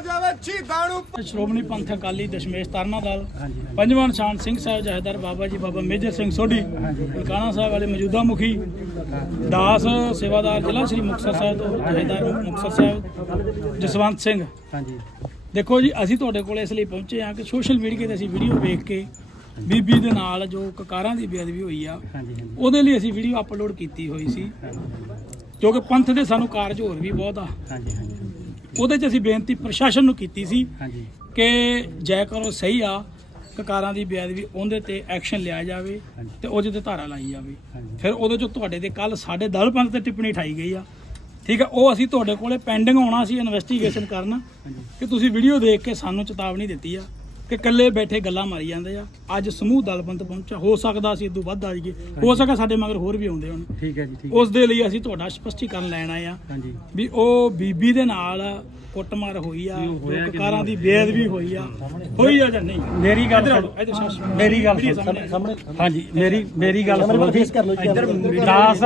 ਜਾਵੇ ਸ਼ਹੀਦਾਂ ਨੂੰ। ਸ਼੍ਰੋਮਣੀ ਪੰਥ ਅਕਾਲੀ ਦਸ਼ਮੇਸ਼ ਤਰਨਾ ਦਲ ਪੰਜਵਾਂ ਨਿਸ਼ਾਨ ਸਿੰਘ ਸਾਹਿਬ ਜਹੇਦਾਰ ਬਾਬਾ ਜੀ ਬਾਬਾ ਮੇਜਰ ਸਿੰਘ ਸੋਢੀ ਨਨਕਾਣਾ ਸਾਹਿਬ ਵਾਲੇ ਮੌਜੂਦਾ ਮੁਖੀ ਦਾਸ ਸੇਵਾਦਾਰ ਜ਼ਿਲ੍ਹਾ ਸ੍ਰੀ ਮੁਕਤਸਰ ਸਾਹਿਬ ਤੋਂ ਜਹੇਦਾਰ ਮੁਕਤਸਰ ਸਾਹਿਬ ਜਸਵੰਤ ਸਿੰਘ। ਹਾਂਜੀ। ਦੇਖੋ ਜੀ ਅਸੀਂ ਤੁਹਾਡੇ ਕੋਲ ਇਸ ਲਈ ਪਹੁੰਚੇ ਹਾਂ ਕਿ ਸੋਸ਼ਲ ਮੀਡੀਆ ਤੇ ਅਸੀਂ ਵੀਡੀਓ ਵੇਖ ਕੇ ਬੀਬੀ ਦੇ ਨਾਲ ਜੋ ਕਕਾਰਾਂ ਦੀ ਬੇਅਦਬੀ ਹੋਈ ਆ ਹਾਂਜੀ ਹਾਂਜੀ। ਉਹਦੇ ਲਈ ਅਸੀਂ ਵੀਡੀਓ ਅਪਲੋਡ ਕੀਤੀ ਹੋਈ ਸੀ। ਕਿਉਂਕਿ ਪੰਥ ਦੇ ਸਾਨੂੰ ਕਾਰਜ ਹੋਰ ਵੀ ਬਹੁਤ ਆ। ਹਾਂਜੀ ਹਾਂਜੀ। ਉਹਦੇ 'ਚ ਅਸੀਂ ਬੇਨਤੀ ਪ੍ਰਸ਼ਾਸਨ ਨੂੰ ਕੀਤੀ ਸੀ ਹਾਂਜੀ। ਕਿ ਜੈ ਕਰੋ ਸਹੀ ਆ ਕਕਾਰਾਂ ਦੀ ਬੇਅਦਬੀ ਉਹਦੇ ਤੇ ਐਕਸ਼ਨ ਲਿਆ ਜਾਵੇ। ਤੇ ਉਹਦੇ ਤੇ ਧਾਰਾ ਲਾਈ ਜਾਵੇ। ਫਿਰ ਉਹਦੇ ਚੋਂ ਤੁਹਾਡੇ ਤੇ ਕੱਲ ਸਾਡੇ ਦਲ ਪੰਥ ਤੇ ਟਿੱਪਣੀ ਠਾਈ ਗਈ ਆ। ਠੀਕ ਆ ਉਹ ਅਸੀਂ ਤੁਹਾਡੇ ਕੋਲੇ ਪੈਂਡਿੰਗ ਆਉਣਾ ਸੀ ਇਨਵੈਸਟੀਗੇਸ਼ਨ ਕਰਨ ਕਿ ਤੁਸੀਂ ਵੀਡੀਓ ਦੇਖ ਕੇ ਸਾਨੂੰ ਚੇਤਾਵਨੀ ਦਿੱਤੀ ਆ। ਕਿ ਇਕੱਲੇ ਬੈਠੇ ਗੱਲਾਂ ਮਾਰੀ ਜਾਂਦੇ ਆ। ਅੱਜ ਸਮੂਹ ਦਲਬੰਦ ਪਹੁੰਚਾ ਹੋ ਸਕਦਾ ਅਸੀਂ ਇਦੋਂ ਵੱਧ ਆ ਜਾਈਏ। ਹੋ ਸਕਦਾ ਸਾਡੇ ਮਗਰ ਹੋਰ ਵੀ ਆਉਂਦੇ ਹੋਣ। ਠੀਕ ਹੈ ਜੀ ਠੀਕ ਉਸ ਦੇ ਲਈ ਅਸੀਂ ਤੁਹਾਡਾ ਸਪਸ਼ਟੀਕਰਨ ਲੈਣ ਆਏ ਆ। ਹਾਂਜੀ। ਵੀ ਉਹ ਬੀਬੀ ਦੇ ਨਾਲ ਕੁੱਟਮਾਰ ਹੋਈ ਆ ਹੋਇਆ ਜੋ ਕਿ ਕਕਾਰਾਂ ਦੀ ਬੇਅਦਬੀ ਹੋਈ ਆ। ਹੋਈ ਆ ਜਾਂ ਨਹੀਂ? ਮੇਰੀ ਗੱਲ ਇੱਧਰ ਸੁਣੋ। ਆਓ, ਇੱਧਰ ਸ਼ਾਸ਼ ਮੇਰੀ ਗੱਲ। ਸਾਹਮਣੇ ਹਾਂਜੀ ਮੇਰੀ ਮੇਰੀ ਗੱਲ ਸੁਣੋ। ਜੀ ਇੱਧਰ ਦਾਸ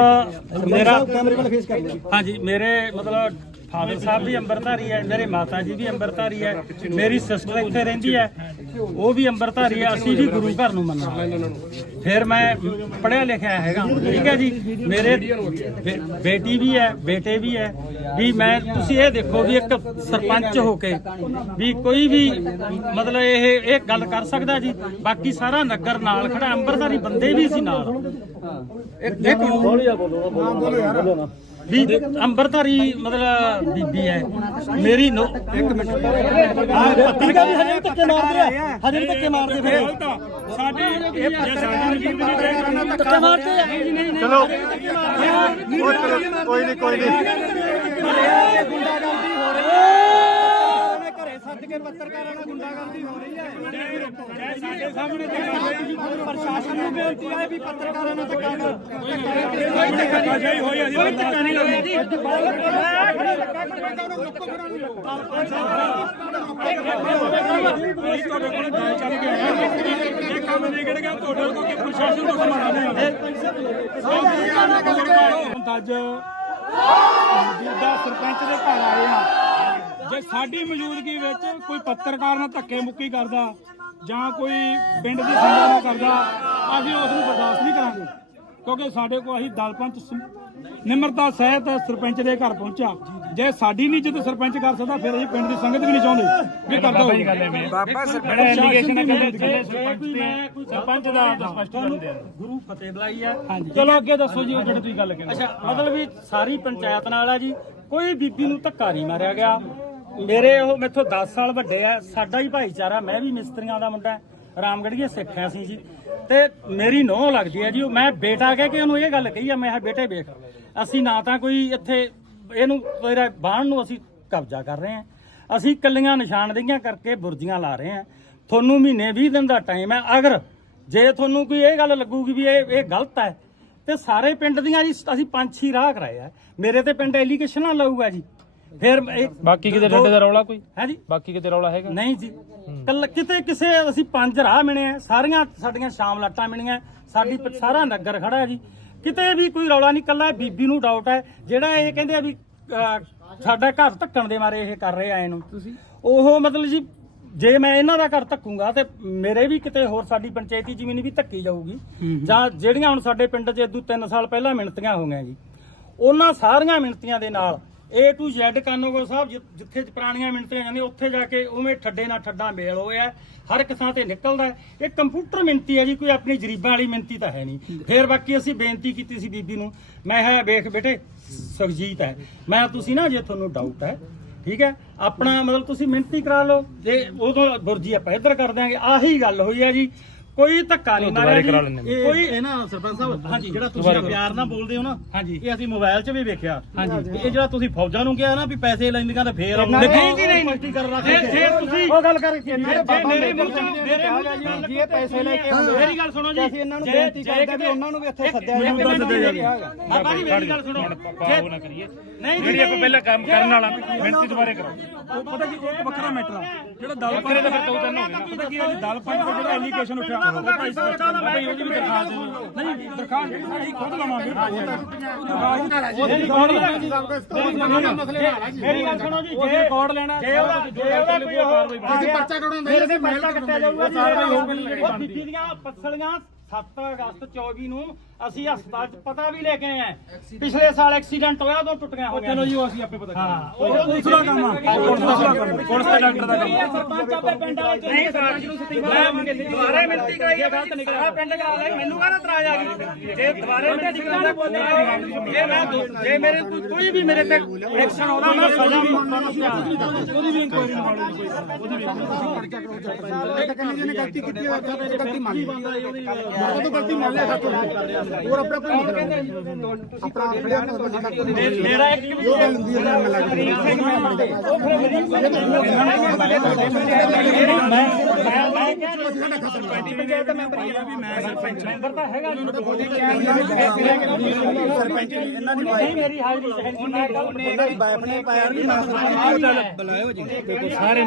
ਮੇਰਾ ਕੈਮਰੇ ਵਾਲੇ ਫੇਸ ਕਰ ਲਓ ਹਾਂਜੀ ਮੇਰੇ ਮਤਲਬ ਫਾਦਰ ਸਾਹਿਬ ਵੀ ਅੰਮ੍ਰਿਤਧਾਰੀ ਹੈ ਮੇਰੇ ਮਾਤਾ ਜੀ ਵੀ ਅੰਮ੍ਰਿਤਧਾਰੀ ਹੈ ਮੇਰੀ ਸਿਸਟਰ ਇੱਥੇ ਰਹਿੰਦੀ ਹੈ ਉਹ ਵੀ ਅੰਮ੍ਰਿਤਧਾਰੀ ਹੈ ਅਸੀਂ ਵੀ ਗੁਰੂ ਘਰ ਨੂੰ ਮੰਨਦੇ ਫਿਰ ਮੈਂ ਪੜਿਆ ਲਿਖਿਆ ਹੈਗਾ ਠੀਕ ਹੈ ਜੀ? ਮੇਰੇ ਬੇਟੀ ਵੀ ਹੈ ਬੇਟੇ ਵੀ ਹੈ ਵੀ ਮੈਂ ਤੁਸੀਂ ਇਹ ਦੇਖੋ ਵੀ ਇੱਕ ਸਰਪੰਚ ਹੋ ਕੇ ਵੀ ਕੋਈ ਵੀ ਮਤਲਬ ਇਹ ਇਹ ਗੱਲ ਕਰ ਸਕਦਾ ਜੀ। ਬਾਕੀ ਸਾਰਾ ਨਗਰ ਨਾਲ ਖੜਾ ਅੰਮ੍ਰਿਤਧਾਰੀ ਬੰਦੇ ਵੀ ਸੀ ਨਾਲ। ਇੱਕ ਦੇਖੋ ਵੀ ਅੰਮ੍ਰਿਤਧਾਰੀ ਮਤਲਬ ਬੀਬੀ ਹੈ। ਮੇਰੀ ਨੋ ਇੱਕ ਮਿੰਟ। ਪੱਤਰਕਾਰ ਵੀ ਹਜੇ ਵੀ ਧੱਕੇ ਮਾਰਦੇ ਆ ਹਜੇ ਵੀ ਧੱਕੇ ਮਾਰਦੇ ਫਿਰ ਸਾਡੇ ਇਹ ਪੱਤਰਕਾਰ ਦੀ ਧੱਕੇ ਮਾਰਦੇ ਆ। ਚਲੋ ਕੋਈ ਨਹੀਂ ਕੋਈ ਨਹੀਂ। ਗੁੰਡਾਗਰਦੀ ਹੋ ਰਹੀ ਹੈ ਘਰੇ ਸੱਦ ਕੇ ਪੱਤਰਕਾਰਾਂ ਨਾਲ ਗੁੰਡਾਗਰਦੀ ਹੋ ਰਹੀ ਹੈ। ਸਾਡੇ ਸਾਹਮਣੇ ਪ੍ਰਸ਼ਾਸਨ ਨੂੰ ਬੇਨਤੀ ਹੈ ਵੀ ਪੱਤਰਕਾਰਾਂ ਨਾਲ ਧੱਕਾ ਨਾ ਧੱਕਾਸ਼ਾਹੀ ਹੋਈ ਜੀ ਕੋਈ ਧੱਕਾ ਨਹੀਂ ਲੱਗਦਾ ਜੀ ਅਸੀਂ ਤੁਹਾਡੇ ਕੋਲ ਜਾਇ ਚੱਲ ਹਾਂ। ਇਹ ਕੰਮ ਨਿਕਲ ਗਿਆ ਤੁਹਾਡੇ ਕੋਲ ਕਿ ਪ੍ਰਸ਼ਾਸਨ ਤੋਂ ਸਮਾਧਾਨ ਹੈ ਹੁਣ ਅੱਜ ਮੌਜੂਦਾ ਸਰਪੰਚ ਦੇ ਘਰ ਆਏ ਆ ਜੇ ਸਾਡੀ ਮੌਜੂਦਗੀ ਵਿੱਚ ਕੋਈ ਪੱਤਰਕਾਰ ਨਾਲ ਧੱਕੇ ਮੁੱਕੀ ਕਰਦਾ ਜਾਂ ਕੋਈ ਪਿੰਡ ਦੀ ਸੰਗਤ ਨਾਲ ਕਰਦਾ ਅਸੀਂ ਉਸ ਨੂੰ ਬਰਦਾਸ਼ਤ ਨਹੀਂ ਕਰਾਂਗੇ। ਕਿਉਂਕਿ ਸਾਡੇ ਕੋਲ ਅਸੀਂ ਦਲਪੰਥ ਸਮ- ਨਿਮਰਤਾ ਸਹਿਤ ਸਰਪੰਚ ਦੇ ਘਰ ਪਹੁੰਚਾ ਜੇ ਸਾਡੀ ਨਹੀਂ ਇੱਜ਼ਤ ਸਰਪੰਚ ਕਰ ਸਕਦਾ ਫਿਰ ਅਸੀਂ ਪਿੰਡ ਦੀ ਸੰਗਤ ਵੀ ਨਹੀਂ ਚਾਹੁੰਦੇ ਵੀ ਕਰਦਾ ਹੋਵੇ। ਬਾਬਾ ਸਰਪੰਚ ਐਲੀਗੇਸ਼ਨ ਹੈ ਸਰਪੰਚ ਦਾ ਸਪਸ਼ਟ ਤੁਹਾਨੂੰ ਗੁਰੂ ਫਤਿਹ ਬੁਲਾਈ ਹੈ ਚਲੋ ਅੱਗੇ ਦੱਸੋ ਜੀ ਜਿਹੜੇ ਤੁਸੀਂ ਗੱਲ ਕਹਿੰਦੇ ਅੱਛਾ ਮਤਲਬ ਵੀ ਸਾਰੀ ਪੰਚਾਇਤ ਨਾਲ ਆ ਜੀ ਕੋਈ ਬੀਬੀ ਨੂੰ ਧੱਕਾ ਨਹੀਂ ਮਾਰਿਆ ਗਿਆ। ਮੇਰੇ ਉਹ ਮੇਥੋਂ 10 ਸਾਲ ਵੱਡੇ ਆ, ਸਾਡਾ ਹੀ ਭਾਈਚਾਰਾ, ਮੈਂ ਵੀ ਮਿਸਤਰੀਆਂ ਦਾ ਮੁੰਡਾ ਰਾਮਗੜੀਏ ਸਿੱਖਿਆ ਸੀ ਜੀ। ਤੇ ਮੇਰੀ ਨੋਹ ਲੱਗਦੀ ਹੈ ਜੀ, ਉਹ ਮੈਂ ਬੇਟਾ ਕਹਿ ਕੇ ਉਹਨੂੰ ਇਹ ਗੱਲ ਕਹੀ ਆ, ਮੈਂ ਕਿਹਾ ਬੇਟੇ ਵੇਖ, ਅਸੀਂ ਨਾ ਤਾਂ ਕੋਈ ਇੱਥੇ ਇਹਨੂੰ ਤੇਰਾ ਬਾਣ ਨੂੰ ਅਸੀਂ ਕਬਜ਼ਾ ਕਰ ਰਹੇ ਹਾਂ। ਅਸੀਂ ਕੱਲੀਆਂ ਨਿਸ਼ਾਨਦੇਹੀਆਂ ਕਰਕੇ ਬੁਰਜੀਆਂ ਲਾ ਰਹੇ ਹਾਂ। ਤੁਹਾਨੂੰ ਮਹੀਨੇ 20 ਦਿਨ ਦਾ ਟਾਈਮ ਹੈ, ਅਗਰ ਜੇ ਤੁਹਾਨੂੰ ਕੋਈ ਇਹ ਗੱਲ ਲੱਗੂਗੀ ਵੀ ਇਹ ਇਹ ਗਲਤ ਹੈ, ਤੇ ਸਾਰੇ ਪਿੰਡ ਦੀਆਂ ਜੀ, ਅਸੀਂ ਪੰਜ ਛੇ ਰਾਹ ਕਰਾਏ ਆ। ਮੇਰੇ ਤੇ ਪਿੰਡ ਐਲੀਗੇਸ਼ਨ ਨਾ ਲਾਊਗਾ ਜੀ। ਫਿਰ ਬਾਕੀ ਕਿਤੇ ਡੰਡੇ ਦਾ ਰੌਲਾ ਕੋਈ? ਹੈ ਜੀ? ਬਾਕੀ ਕਿਤੇ ਰੌਲਾ ਹੈਗਾ? ਨਹੀਂ ਜੀ। ਕੱਲ ਕਿਤੇ ਕਿਸੇ ਅਸੀਂ ਪੰਜ ਰਾਹ ਮਿਲੇ ਆ ਸਾਰੀਆਂ ਸਾਡੀਆਂ ਸ਼ਾਮ ਲਾਟਾਂ ਮਿਲੀਆਂ ਸਾਡੀ ਪ- ਸਾਰਾ ਨਗਰ ਖੜਾ ਹੈ ਜੀ। ਕਿਤੇ ਵੀ ਕੋਈ ਰੌਲਾ ਨਹੀਂ ਕੱਲਾ ਬੀਬੀ ਨੂੰ ਡਾਊਟ ਹੈ ਜਿਹੜਾ ਇਹ ਕਹਿੰਦੇ ਆ ਵੀ ਅਹ, ਸਾਡਾ ਘਰ ਧੱਕਣ ਦੇ ਮਾਰੇ ਇਹ ਕਰ ਰਹੇ ਆਏ ਨੂੰ ਤੁਸੀਂ? ਉਹ ਮਤਲਬ ਜੀ ਜੇ ਮੈਂ ਇਹਨਾਂ ਦਾ ਘਰ ਧੱਕੂਗਾ ਤੇ ਮੇਰੇ ਵੀ ਕਿਤੇ ਹੋਰ ਸਾਡੀ ਪੰਚਾਇਤੀ ਜ਼ਮੀਨ ਵੀ ਧੱਕੀ ਜਾਊਗੀ। ਜਾਂ ਜਿਹੜੀਆਂ ਹੁਣ ਸਾਡੇ ਪਿੰਡ 'ਚ ਇਦੋਂ 3 ਸਾਲ ਪਹਿਲਾਂ ਮਿਣਤੀਆਂ ਹੋ ਗਈਆਂ ਜੀ ਉਹਨਾਂ ਸਾਰੀਆਂ ਮਿਣਤੀਆਂ ਦੇ ਨਾਲ ਏ ਟੂ Z ਕਾਨੋਗੋ ਸਾਹਿਬ, ਜਿ- ਜਿੱਥੇ ਪੁਰਾਣੀਆਂ ਮਿਣਤੀਆਂ ਜਾਂਦੀਆਂ ਉੱਥੇ ਜਾ ਕੇ ਉਵੇਂ ਠੱਡੇ ਨਾਲ ਠੱਡਾ ਮੇਲ ਹੋਇਆ ਹਰ ਇੱਕ ਥਾਂ ਤੇ ਨਿਕਲਦਾ ਹੈ। ਇਹ ਕੰਪਿਊਟਰ ਮਿਣਤੀ ਹੈ ਜੀ, ਕੋਈ ਆਪਣੀ ਜਰੀਬਾਂ ਵਾਲੀ ਮਿਣਤੀ ਤਾਂ ਹੈ ਨਹੀਂ। ਫਿਰ ਬਾਕੀ ਅਸੀਂ ਬੇਨਤੀ ਕੀਤੀ ਸੀ ਬੀਬੀ ਨੂੰ, ਮੈਂ ਹੈ ਵੇਖ ਬੇਟੇ ਸੁਖਜੀਤ ਹੈ। ਮੈਂ ਤੁਸੀਂ ਨਾ ਜੇ ਤੁਹਾਨੂੰ ਡਾਊਟ ਹੈ, ਠੀਕ ਹੈ, ਆਪਣਾ ਮਤਲਬ ਤੁਸੀਂ ਮਿਹਨਤੀ ਕਰਾ ਲਓ। ਜੇ ਉਦੋਂ ਬੁਰਜੀ ਆਪਾਂ ਇੱਧਰ ਕਰ ਦਿਆਂਗੇ। ਆਹੀ ਗੱਲ ਹੋਈ ਹੈ ਜੀ। ਕੋਈ ਧੱਕਾ ਨਹੀਂ ਮਾਰਿਆ ਜੀ। ਕੋਈ ਇਹ ਨਾ ਸਰਪੰਚ ਸਾਹਿਬ ਹਾਂਜੀ ਜਿਹੜਾ ਤੁਸੀਂ ਪਿਆਰ ਨਾਲ ਬੋਲਦੇ ਹੋ ਨਾ ਹਾਂਜੀ। ਇਹ ਅਸੀਂ ਮੋਬਾਈਲ 'ਚ ਵੀ ਵੇਖਿਆ। ਹਾਂਜੀ। ਇਹ ਜਿਹੜਾ ਤੁਸੀਂ ਫੌਜਾਂ ਨੂੰ ਕਿਹਾ ਨਾ ਵੀ ਪੈਸੇ ਲੈਂਦੀਆਂ ਤਾਂ ਫੇਰ ਨਹੀਂ ਜੀ ਨਹੀਂ। ਪੱਟੀ ਕਰ ਰੱਖ ਜੇ ਜੇ ਤੁਸੀਂ ਉਹ ਗੱਲ ਕਰ ਜੇ ਮੇਰੇ ਚੋਂ ਮੇਰੇ ਚੋਂ ਜੀ ਇਹ ਪੈਸੇ ਲੈ ਕੇ ਆਉਂਦੇ ਮੇਰੀ ਗੱਲ ਸੁਣੋ ਜੀ। ਅਸੀਂ ਇਹਨਾਂ ਨੂੰ ਬੇਨਤੀ ਕਰਦੇ ਵੀ ਉਹਨਾਂ ਨੂੰ ਵੀ ਇੱਥੇ ਸੱਦਿਆ ਜਾਵੇ। ਬਾਬਾ ਜੀ ਮੇਰੀ ਗੱਲ ਸੁਣੋ। ਪਾਉ ਨਾ ਕਰੀਏ। ਨਹੀਂ ਜੀ ਜਿਹੜੀ ਆਪਾਂ ਪਹਿਲਾਂ ਕੰਮ ਕਰਨ ਵਾਲਾ ਮਿਹਨਤੀ ਦੁਬਾਰੇ ਕਰੋ। ਉਹ ਪਤਾ ਕੀ ਇੱਕ ਵੱਖਰਾ ਮੈਟਰ ਆ। ਜਿਹੜਾ ਦਲ ਪੰਥ ਦਾ ਫਿਰ ਦੋ ਤਿੰਨ ਹੋ ਪਤਾ ਕੀ ਜੀ ਦਲ ਪੰਥ ਦਾ ਜਿਹੜਾ ਐਲੀਗੇਸ਼ਨ ਉੱਠਿਆ। ਬੰਦਾ ਕੋਈ ਸੋਚਦਾ ਤਾਂ ਮੈਂ ਵੀ ਦਰਖਾਸਤ ਦੇ ਦਿਓ। ਨਹੀਂ ਦਰਖਾਸਤ ਅਸੀਂ ਖੁਦ ਲਵਾਂਗੇ। ਮੇਰੀ ਗੱਲ ਸੁਣੋ ਜੀ ਜੇ। ਰਿਕਾਰਡ ਲੈਣਾ ਜੇ ਉਹਦਾ ਜੇ ਉਹਦਾ ਕੋਈ ਹੋਰ ਤੁਸੀਂ ਪਰਚਾ ਮੇਰੇ ਤੇ ਪਰਚਾ ਕੱਟਿਆ ਜਾਊਗਾ ਜੀ ਜਿਹੜੇ ਬੀਬੀ ਦੀਆਂ ਪਸਲੀਆਂ 7 ਅਗਸਤ 24 ਨੂੰ ਅਸੀਂ ਹਸਪਤਾਲ 'ਚ ਪਤਾ ਵੀ ਲੈ ਕੇ ਆਏ ਆ। ਪਿਛਲੇ ਸਾਲ ਐਕਸੀਡੈਂਟ ਹੋਇਆ ਉਦੋਂ ਟੁੱਟੀਆਂ ਹੋ ਗਈਆਂ। ਚਲੋ ਜੀ ਉਹ ਅਸੀਂ ਆਪੇ ਪਤਾ ਹਾਂ ਕਰਾਂਗੇ। ਪੁਲਿਸ ਦਾ ਕੰਮ ਆ। ਪੁਲਿਸ ਦਾ ਕੰਮ ਪੁਲਿਸ ਤੇ ਡਾਕਟਰ ਦਾ ਕੰਮ ਆ। ਸਰਪੰਚ ਆਪੇ ਪਿੰਡ ਵਾਲੇ ਨਹੀਂ ਸਰਪੰਚ ਨੂੰ ਸਤੀਵਾ ਦੁਬਾਰੇ ਮਿਲਤੀ ਕਰਾਈ ਹੈ ਗਲਤ ਕਰਾ ਪਿੰਡ ਕਰਾ ਲਈ ਮੈਨੂੰ ਕਹਿੰਦਾ ਤਰਾਜ ਆ ਗਈ? ਜੇ ਦੁਬਾਰੇ ਮਿਲਤੀ ਕਰਾਈ ਬੋਲਿਆ ਜੇ ਮੈਂ ਦੋ- ਜੇ ਮੇਰੇ ਕੋਈ- ਕੋਈ ਵੀ ਮੇਰੇ ਤੇ ਐਕਸ਼ਨ ਆਉਂਦਾ ਮੈਂ ਸਜ਼ਾ ਮੰਗਣ ਨੂੰ ਤਿਆਰ ਹਾਂ। ਗਲਤੀ ਕੀਤੀ ਤਾਂ ਗਲਤੀ ਮੰਨ ਲਈ। ਉਹ ਤਾਂ ਗਲਤੀ ਮੰਨ ਲਿਆ ਸਭ ਹੋਰ ਆਪਣਾ ਕੋਈ ਮਤਲਬ ਨਹੀਂ। ਆਪਣਾ ਖੜਿਆ ਕਰ ਸਾਡਾ ਕੋਈ ਨਹੀਂ। ਮੇਰਾ ਇੱਕ ਵੀ ਉਹ ਗੱਲ ਹੁੰਦੀ ਹੈ ਨਾ ਮਿਲਾ ਕੇ ਮੈਂਬਰ ਤਾਂ ਹੈਗਾ ਜੀ ਨਹੀਂ ਮੇਰੀ ਹਾਜ਼ਰੀ ਚਾਹੀਦੀ ਮੈਂ ਗੱਲ ਬਾਪਨੇ ਪਾਇਆ ਵੀ ਬੁਲਾਇਓ ਜੀ। ਸਾਰੇ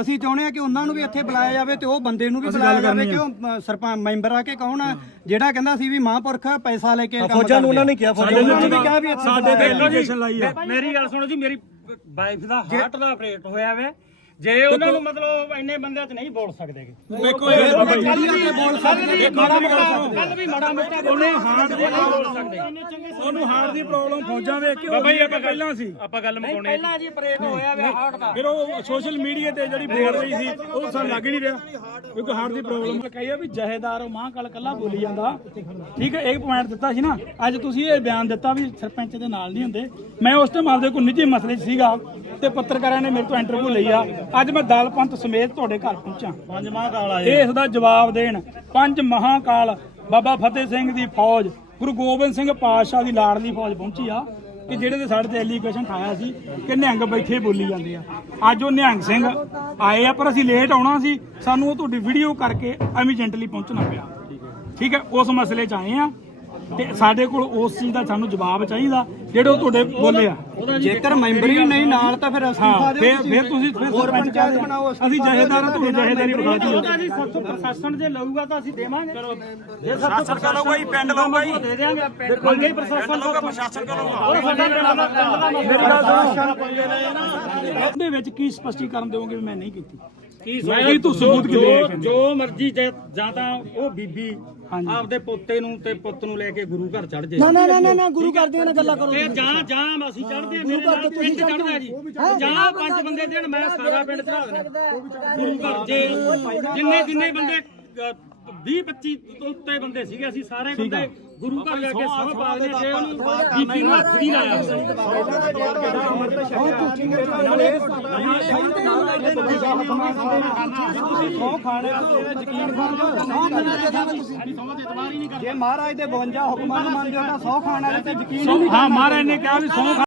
ਅਸੀਂ ਚਾਹੁੰਦੇ ਆ ਕਿ ਉਹਨਾਂ ਨੂੰ ਵੀ ਇੱਥੇ ਬੁਲਾਇਆ ਜਾਵੇ ਤੇ ਉਹ ਬੰਦੇ ਨੂੰ ਵੀ ਬੁਲਾਇਆ ਜਾਵੇ ਕਿ ਉਹ ਸਰਪੰਚ ਮੈਂਬਰ ਆ ਕੇ ਕੌਣ ਆ? ਜਿਹੜਾ ਕਹਿੰਦਾ ਸੀ ਵੀ ਮਹਾਂਪੁਰਖ ਪੈਸਾ ਲੈ ਕੇ ਕੰਮ ਫੌਜਾਂ ਨੂੰ ਉਹਨਾਂ ਨੇ ਕਿਹਾ ਸਾਡੇ ਉਹਨਾਂ ਨੂੰ ਵੀ ਕਿਹਾ ਵੀ ਇੱਥੇ ਸਾਡੇ ਤੇ। ਐਲੀਗੇਸ਼ਨ ਲਾਈ ਆ। ਮੇਰੀ ਗੱਲ ਸੁਣੋ ਜੀ ਮੇਰੀ ਵਾਈਫ ਦਾ ਹਾਰਟ ਦਾ ਆਪਰੇਟ ਹੋਇਆ ਵੇ। ਜੇ ਉਹਨਾਂ ਨੂੰ ਮਤਲਬ ਇੰਨੇ ਬੰਦਿਆਂ 'ਚ ਨਹੀਂ ਬੋਲ ਸਕਦੇ ਦੇਖੋ ਕੱਲ ਵੀ ਬੋਲ ਸਕਦੇ ਮਾੜਾ ਮੋਟਾ ਕੱਲ ਵੀ ਮਾੜਾ ਮੋਟਾ ਬੋਲੇ ਹਾਰਟ ਦੇ ਨਹੀਂ ਬੋਲ ਸਕਦੇ। ਉਹਨੂੰ ਹਾਰਟ ਦੀ ਪ੍ਰੋਬਲਮ ਫੌਜਾਂ ਵੇਖ ਕੇ ਬਾਬਾ ਜੀ ਆਪਾਂ ਪਹਿਲਾਂ ਸੀ। ਆਪਾਂ ਗੱਲ ਮੁਕਾਉਣੇ ਪਹਿਲਾਂ ਜੀ ਆਪਰੇਟ ਹੋਇਆ ਵੇ ਹਾਰਟ ਦਾ। ਫਿਰ ਉਹ ਸੋਸ਼ਲ ਮੀਡੀਆ ਤੇ ਜਿਹੜੀ ਬੋਲ ਰਹੀ ਸੀ ਉਹ ਸਾਨੂੰ ਲੱਗ ਹੀ ਨਹੀਂ ਰਿਹਾ। ਕਿਉਂਕਿ ਹਾਰਟ ਦੀ ਪ੍ਰੋਬਲਮ ਕਹੀ ਆ ਵੀ ਜਹੇਦਾਰ ਉਹ ਮਾਂ ਕੱਲ ਕੱਲਾ ਬੋਲੀ ਜਾਂਦਾ। ਠੀਕ ਹੈ ਇੱਕ ਪੁਆਇੰਟ ਦਿੱਤਾ ਸੀ ਨਾ। ਅੱਜ ਤੁਸੀਂ ਇਹ ਬਿਆਨ ਦਿੱਤਾ ਵੀ ਸਰਪੰਚ ਦੇ ਨਾਲ ਨਹੀਂ ਹੁੰਦੇ। ਮੈਂ ਉਸ ਟਾਈਮ ਆਪਦੇ ਕੋਈ ਨਿੱਜੀ ਮਸਲੇ 'ਚ ਸੀਗਾ ਤੇ ਪੱਤਰਕਾਰਾਂ ਨੇ ਮੇਰੇ ਤੋਂ ਇੰਟਰਵਿਊ ਲਈ ਆ। ਅੱਜ ਮੈਂ ਦਲ ਪੰਥ ਸਮੇਤ ਤੁਹਾਡੇ ਘਰ ਪਹੁੰਚਾ। ਪੰਜ ਮਾਹ ਕਾਲ ਆਏ। ਇਸ ਦਾ ਜਵਾਬ ਦੇਣ ਪੰਜ ਮਹਾਕਾਲ ਬਾਬਾ ਫਤਿਹ ਸਿੰਘ ਦੀ ਫੌਜ ਗੁਰੂ ਗੋਬਿੰਦ ਸਿੰਘ ਪਾਤਸ਼ਾਹ ਦੀ ਲਾੜਲੀ ਫੌਜ ਪਹੁੰਚੀ ਆ ਕਿ ਜਿਹੜੇ ਤੇ ਸਾਡੇ ਤੇ ਐਲੀਗੇਸ਼ਨ ਠਾਇਆ ਸੀ ਕਿ ਨਿਹੰਗ ਬੈਠੇ ਬੋਲੀ ਜਾਂਦੇ ਆ। ਅੱਜ ਉਹ ਨਿਹੰਗ ਸਿੰਘ ਆਏ ਆ ਪਰ ਅਸੀਂ ਲੇਟ ਆਉਣਾ ਸੀ ਸਾਨੂੰ ਉਹ ਤੁਹਾਡੀ ਵੀਡੀਓ ਕਰਕੇ ਐਮੀਜੈਂਟਲੀ ਪਹੁੰਚਣਾ ਪਿਆ। ਠੀਕ ਹੈ ਉਸ ਮਸਲੇ 'ਚ ਆਏ ਆ ਤੇ ਸਾਡੇ ਕੋਲ ਉਸ ਚੀਜ਼ ਦਾ ਸਾਨੂੰ ਜਵਾਬ ਚਾਹੀਦਾ ਜਿਹੜੇ ਉਹ ਤੁਹਾਡੇ ਬੋਲੇ ਆ। ਜੇਕਰ ਮੈਂਬਰ ਹੀ ਨਹੀਂ ਨਾਲ ਤਾਂ ਫਿਰ ਅਸਤੀਫਾ ਦਿਓ ਫਿਰ ਤੁਸੀਂ। ਫਿਰ ਤੁਸੀਂ ਫਿਰ ਹੋਰ ਸਰਪੰਚ ਪੰਚਾਇਤ ਬਣਾਓ। ਅਸੀਂ ਜਹੇਦਾਰ ਤੁਹਾਨੂੰ ਜਹੇਦਾਰੀ ਬਣਾ ਦਿਓ। ਜੀ ਸਾਥੋਂ ਪ੍ਰਸ਼ਾਸਨ ਜੇ ਲਊਗਾ ਤਾਂ ਅਸੀਂ ਦੇਵਾਂਗੇ। ਜੇ ਸਾਥੋਂ ਪ੍ਰਸ਼ਾਸਨ ਲਊਗਾ ਹੀ ਪਿੰਡ ਲਊਗਾ ਹੀ ਦੇ ਦੇਵਾਂਗੇ ਮੰਗੇ ਪ੍ਰਸ਼ਾਸਨ ਲਊਗਾ ਪ੍ਰਸ਼ਾਸਨ ਲਊਗਾ ਉਹ ਸਾਡਾ ਪਿੰਡ ਦਾ ਪਿੰਡ ਦਾ ਮਸਲਾ ਉਹਦੇ ਵਿੱਚ ਕੀ ਸਪਸ਼ਟੀਕਰਨ ਦਿਓਗੇ ਵੀ ਮੈਂ ਨਹੀਂ ਕੀਤੀ? ਕੀ ਮੈਂ ਤੂੰ ਸਬੂਤ ਜੋ- ਜੋ ਮਰਜ਼ੀ ਜੇ ਜਾਂ ਤਾਂ ਉਹ ਬੀਬੀ। ਆਪਦੇ ਪੋਤੇ ਨੂੰ ਤੇ ਪੁੱਤ ਨੂੰ ਲੈ ਕੇ ਗੁਰੂ ਘਰ ਚੜ ਜੇ। ਨਾ ਨਾ ਨਾ, ਨਾ ਨਾ ਗੁਰੂ ਕਰਦੀਆਂ ਨਾਲ ਗੱਲਾਂ ਕਰੋ। ਤੇ ਜਾਂ ਜਾਂ ਅਸੀਂ ਚੜਦੇ ਆ ਮੇਰੇ ਨਾਲ ਪਿੰਡ ਚੜਦਾ ਜੀ। ਜਾਂ ਪੰਜ ਬੰਦੇ ਦੇਣ ਮੈਂ ਸਾਰਾ ਪਿੰਡ ਚੜਾ ਦੇਣਾ। ਗੁਰੂ ਘਰ ਜੇ ਜਿੰਨੇ ਜਿੰਨੇ ਬੰਦੇ 20 25 ਉੱਤੇ ਬੰਦੇ ਸੀਗੇ ਅਸੀਂ ਸਾਰੇ ਬੰਦੇ ਗੁਰੂ ਘਰ ਜਾ ਕੇ ਸਹੁੰ ਪਾ ਦੇ ਜੇ ਉਹਨੂੰ ਬੀਬੀ ਨੂੰ ਹੱਥ ਨਹੀਂ ਲਾਇਆ ਸੌ ਖਾਣੇ ਯਕੀਨ ਕਰੋ ਜੇ ਮਹਾਰਾਜ ਦੇ 52 ਹੁਕਮਾਂ ਨੂੰ ਮੰਨਦੇ ਹੋ ਤਾਂ ਸੌ ਖਾਣ ਵਾਲੇ ਤੇ ਯਕੀਨ ਨਹੀਂ ਹਾਂ ਮਹਾਰਾਜ ਨੇ ਕਿਹਾ ਵੀ ਸੌ